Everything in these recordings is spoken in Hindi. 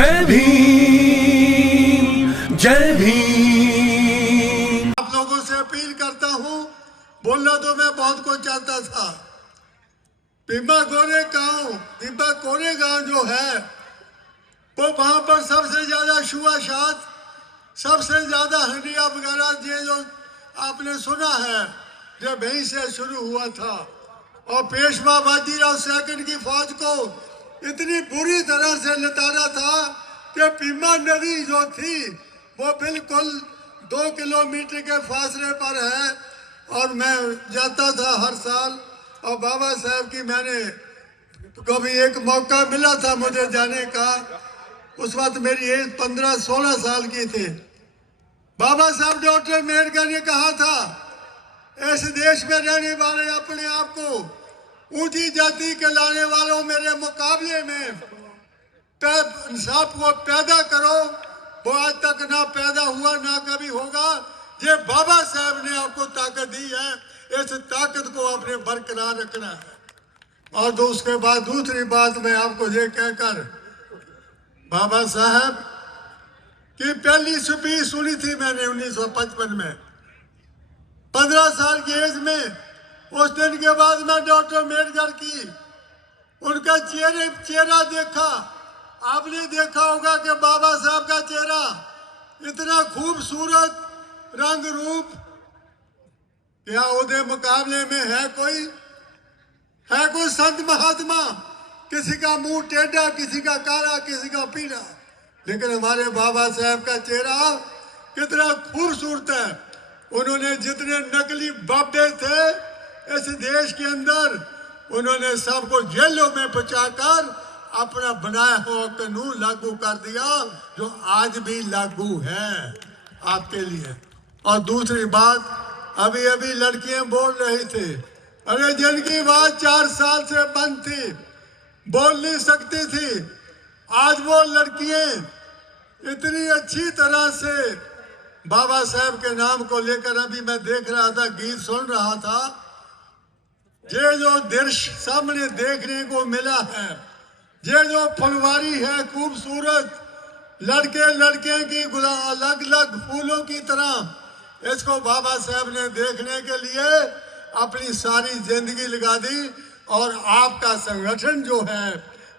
जय भीम, जय भीम। आप लोगों से अपील करता हूं, बोलना तो मैं बहुत कुछ चाहता था। भीमा कोरे गांव जो है वो वहां पर सबसे ज्यादा शुआशात, सबसे ज्यादा हंडिया वगैरह ये जो आपने सुना है जो वहीं से शुरू हुआ था। और पेशवा बाजीराव सेकंड की फौज को इतनी बुरी तरह से लताड़ा था कि भीमा नदी जो थी वो बिल्कुल 2 किलोमीटर के फासले पर है। और मैं जाता था हर साल, और बाबा साहब की मैंने कभी एक मौका मिला था मुझे जाने का। उस वक्त मेरी एज 15-16 साल की थी। बाबा साहब डॉक्टर अम्बेडकर ने कहा था, इस देश में रहने वाले अपने आप को ऊंची जाति के लाने वालों मेरे मुकाबले में इंसाफ को पैदा करो। वो आज तक ना पैदा हुआ ना कभी होगा। ये बाबा साहब ने आपको ताकत दी है, इस ताकत को आपने बरकरार रखना है। और तो उसके बाद दूसरी बात मैं आपको ये कहकर, बाबा साहब की पहली स्पीच सुनी थी मैंने 1955 में, 15 साल की एज में। उस दिन के बाद मैं डॉक्टर अम्बेडकर की उनका चेहरा देखा। आपने देखा होगा कि बाबा साहब का चेहरा इतना खूबसूरत रंग रूप, क्या उसके मुकाबले में है कोई संत महात्मा? किसी का मुंह टेढ़ा, किसी का काला, किसी का पीला, लेकिन हमारे बाबा साहब का चेहरा कितना खूबसूरत है। उन्होंने जितने नकली बाबे थे इस देश के अंदर, उन्होंने सबको जेलों में पहुंचाकर अपना बनाया हुआ कानून लागू कर दिया, जो आज भी लागू है आपके लिए। और दूसरी बात, अभी अभी लड़कियां बोल रही थी, अरे जिनकी बात 4 साल से बंद थी, बोल नहीं सकती थी, आज वो लड़कियां इतनी अच्छी तरह से बाबा साहब के नाम को लेकर, अभी मैं देख रहा था, गीत सुन रहा था, ये जो दृश्य सामने देखने को मिला है, ये जो फुलवारी है खूबसूरत, लड़के की अलग अलग फूलों की तरह, इसको बाबा साहब ने देखने के लिए अपनी सारी जिंदगी लगा दी। और आपका संगठन जो है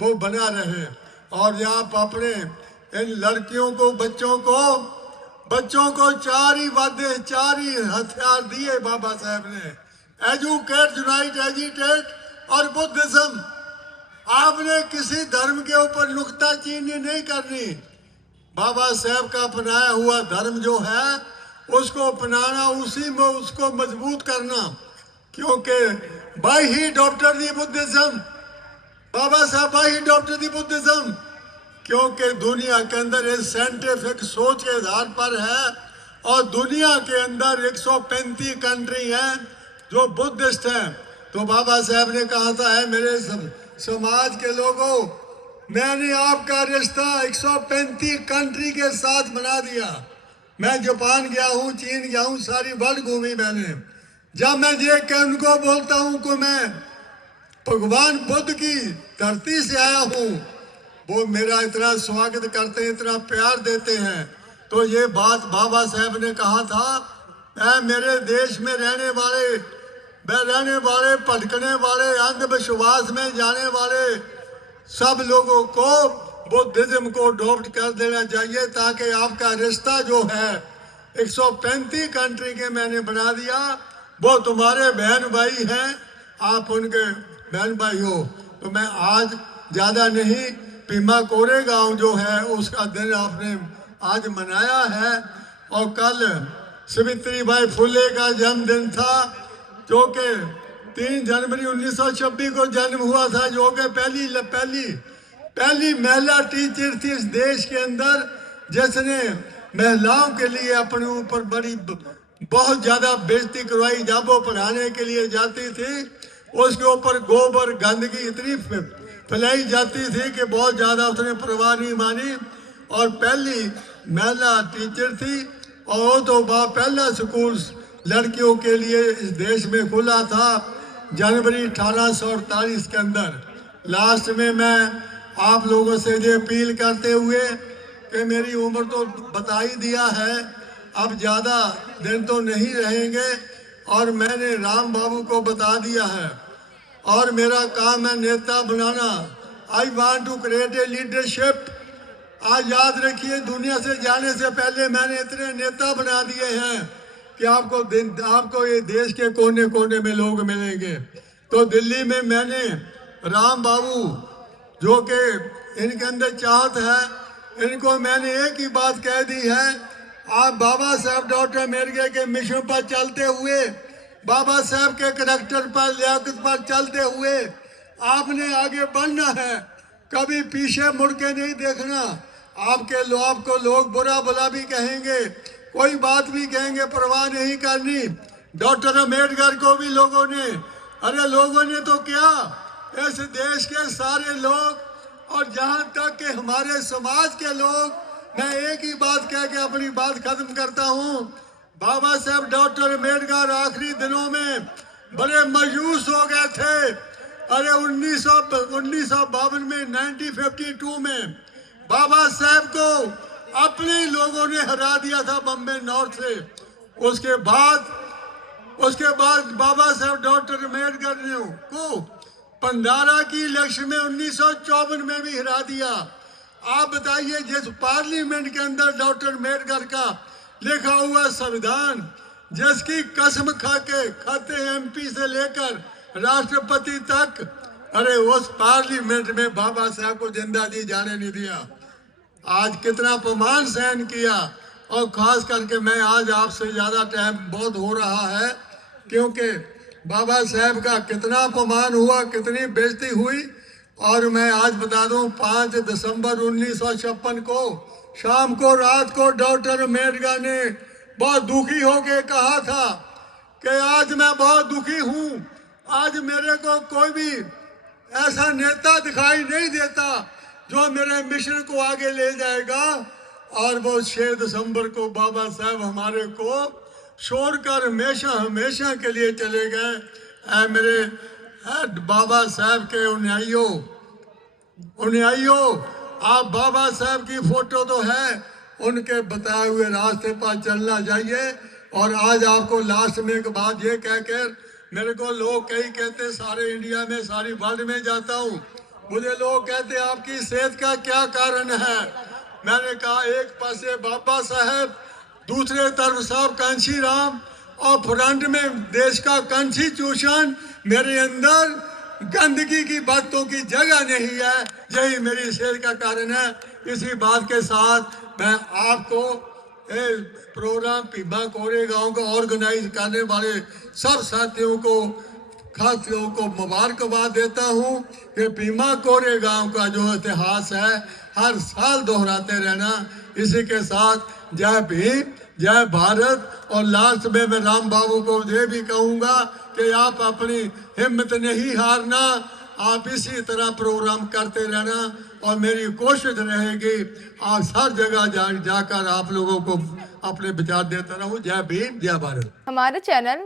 वो बना रहे। और आप अपने इन लड़कियों को, बच्चों को 4 ही वादे, 4 ही हथियार दिए बाबा साहब ने, एजुकेट, यूनाइट, एजिटेट और बुद्धिज्म। आपने किसी धर्म के ऊपर नुक्ताचीनी नहीं करनी। बाबा साहब का अपनाया हुआ धर्म जो है उसको अपनाना, उसी में उसको मजबूत करना, क्योंकि by he adopted the Buddhism, Baba Saheb by he adopted the Buddhism, क्योंकि दुनिया के अंदर इस साइंटिफिक सोच के आधार पर है। और दुनिया के अंदर 135 कंट्री हैं जो बुद्धिस्ट हैं। तो बाबा साहब ने कहा था, है मेरे समाज के लोगों, मैंने आपका रिश्ता 135 कंट्री के साथ बना दिया। मैं जापान गया हूँ, चीन गया हूँ, सारी वर्ल्ड घूमी मैंने। जब मैं ये उनको बोलता हूँ कि मैं भगवान बुद्ध की धरती से आया हूँ, वो मेरा इतना स्वागत करते हैं, इतना प्यार देते हैं। तो ये बात बाबा साहब ने कहा था, मेरे देश में रहने वाले भटकने वाले, अंधविश्वास में जाने वाले सब लोगों को बुद्धिज्म को अडॉप्ट कर देना चाहिए, ताकि आपका रिश्ता जो है 135 कंट्री के मैंने बना दिया। वो तुम्हारे बहन भाई हैं, आप उनके बहन भाई हो। तो मैं आज ज़्यादा नहीं, भीमा कोरे गांव जो है उसका दिन आपने आज मनाया है। और कल सावित्रीबाई फुले का जन्मदिन था, जो कि 3 जनवरी 1926 को जन्म हुआ था, जो कि पहली महिला टीचर थी इस देश के अंदर, जिसने महिलाओं के लिए अपने ऊपर बहुत ज्यादा बेइज्जती करवाई। जब वो पढ़ाने के लिए जाती थी, उसके ऊपर गोबर गंदगी इतनी फैलाई जाती थी कि बहुत ज्यादा उसने परवाह नहीं मानी। और पहली महिला टीचर थी। और तो पहला स्कूल लड़कियों के लिए इस देश में खुला था जनवरी 1848 के अंदर। लास्ट में मैं आप लोगों से ये अपील करते हुए कि मेरी उम्र तो बता ही दिया है, अब ज़्यादा दिन तो नहीं रहेंगे और मैंने राम बाबू को बता दिया है और मेरा काम है नेता बनाना। I want to create a leadership. आज याद रखिए, दुनिया से जाने से पहले मैंने इतने नेता बना दिए हैं कि आपको ये देश के कोने कोने में लोग मिलेंगे। तो दिल्ली में मैंने राम बाबू, जो कि इनके अंदर चाहत है, इनको मैंने एक ही बात कह दी है, आप बाबा साहब डॉक्टर अम्बेडकर के मिशन पर चलते हुए, बाबा साहब के करैक्टर पर, लियाकत पर चलते हुए आपने आगे बढ़ना है, कभी पीछे मुड़ के नहीं देखना। आपको लोग बुरा भला भी कहेंगे, कोई बात भी कहेंगे, परवाह नहीं करनी। डॉक्टर अम्बेडकर को भी लोगों ने तो क्या, इस देश के सारे लोग और जहां तक के हमारे समाज के लोग, मैं एक ही बात कह के अपनी बात खत्म करता हूं। बाबा साहब डॉक्टर अम्बेडकर आखिरी दिनों में बड़े मायूस हो गए थे। अरे 1952 में 1952 में बाबा साहब को अपने ही लोगों ने हरा दिया था बम्बे नॉर्थ से। उसके बाद बाबा साहब डॉक्टर अम्बेडकर ने को पंडारा की इलेक्शन में 1954 में भी हरा दिया। आप बताइए, जिस पार्लियामेंट के अंदर डॉक्टर अम्बेडकर का लिखा हुआ संविधान, जिसकी कसम खाते हैं एमपी से लेकर राष्ट्रपति तक, अरे उस पार्लियामेंट में बाबा साहब को जिंदा जी जाने नहीं दिया। आज कितना अपमान सहन किया। और खास करके मैं आज आपसे ज्यादा टाइम बहुत हो रहा है, क्योंकि बाबा साहब का कितना अपमान हुआ, कितनी बेइज्जती हुई। और मैं आज बता दूं, 5 दिसंबर 1956 को शाम को रात को डॉक्टर अम्बेडकर ने बहुत दुखी होकर कहा था कि आज मैं बहुत दुखी हूं, आज मेरे को कोई भी ऐसा नेता दिखाई नहीं देता जो मेरे मिशन को आगे ले जाएगा। और वो 6 दिसंबर को बाबा साहब हमारे को छोड़कर हमेशा के लिए चले गए। मेरे बाबा साहब के अनुयायियों, आप बाबा साहब की फोटो तो है, उनके बताए हुए रास्ते पर चलना चाहिए। और आज आपको लास्ट में एक बात ये कहकर, मेरे को लोग कई कहते सारे इंडिया में, सारी वर्ल्ड में जाता हूँ, मुझे लोग कहते आपकी सेहत का क्या कारण है। मैंने कहा, एक पासे बाबा साहब, दूसरे तरफ साहब कांशी राम, और फ्रंट में देश का कॉन्स्टिट्यूशन। मेरे अंदर गंदगी की बातों की जगह नहीं है, यही मेरी सेहत का कारण है। इसी बात के साथ मैं आपको प्रोग्राम भीमा कोरेगांव का ऑर्गेनाइज करने वाले सब साथियों को, खासियों को मुबारकबाद देता हूं कि भीमा कोरेगांव का जो इतिहास है हर साल दोहराते रहना। इसी के साथ जय भीम, जय भारत। और लास्ट में मैं राम बाबू को ये भी कहूंगा कि आप अपनी हिम्मत नहीं हारना, आप इसी तरह प्रोग्राम करते रहना। और मेरी कोशिश रहेगी आज हर जगह जाकर आप लोगों को अपने विचार देता रहूं। जय भीम, जय भारत। हमारे चैनल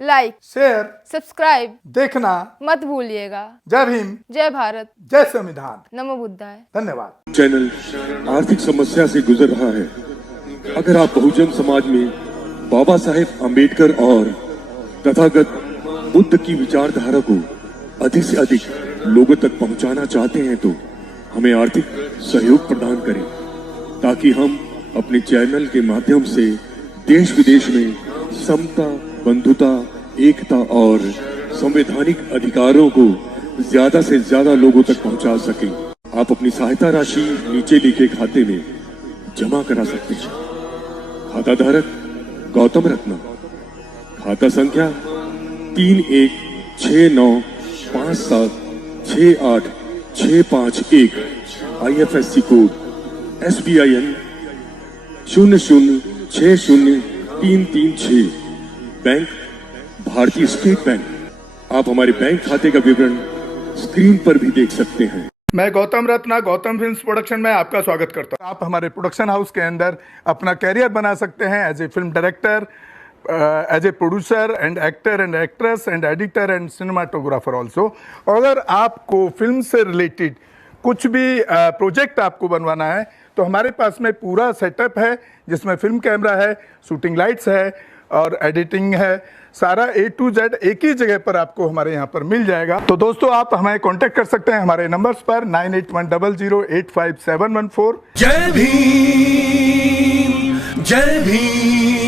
लाइक, शेयर, सब्सक्राइब देखना मत भूलिएगा। जय भीम, जय भारत, जय संविधान, नमो बुद्धाय। धन्यवाद। चैनल आर्थिक समस्या से गुजर रहा है। अगर आप बहुजन समाज में बाबा साहेब अम्बेडकर और तथागत बुद्ध की विचारधारा को अधिक से अधिक लोगों तक पहुंचाना चाहते हैं तो हमें आर्थिक सहयोग प्रदान करें, ताकि हम अपने चैनल के माध्यम से देश विदेश में समता, बंधुता, एकता और संवैधानिक अधिकारों को ज्यादा से ज्यादा लोगों तक पहुंचा सकें। आप अपनी सहायता राशि नीचे लिखे खाते में जमा करा सकते हैं। खाता धारक गौतम रत्ना, खाता संख्या 3169576865 IFSC कोड SBIN 00603336, बैंक भारतीय स्टेट बैंक। आप हमारे बैंक खाते का विवरण स्क्रीन पर भी देख सकते हैं। मैं गौतम रत्ना गौतम फिल्म्स प्रोडक्शन में आपका स्वागत करता हूं। आप हमारे प्रोडक्शन हाउस के अंदर अपना कैरियर बना सकते हैं as a film director, as a producer and actor and actress and editor and cinematographer also. अगर आपको फिल्म से रिलेटेड कुछ भी प्रोजेक्ट आपको बनवाना है तो हमारे पास में पूरा सेटअप है, जिसमें फिल्म कैमरा है, शूटिंग लाइट्स है और एडिटिंग है। सारा A to Z एक ही जगह पर आपको हमारे यहाँ पर मिल जाएगा। तो दोस्तों आप हमें कांटेक्ट कर सकते हैं हमारे नंबर्स पर 9810085714। जय भीम, जय भीम।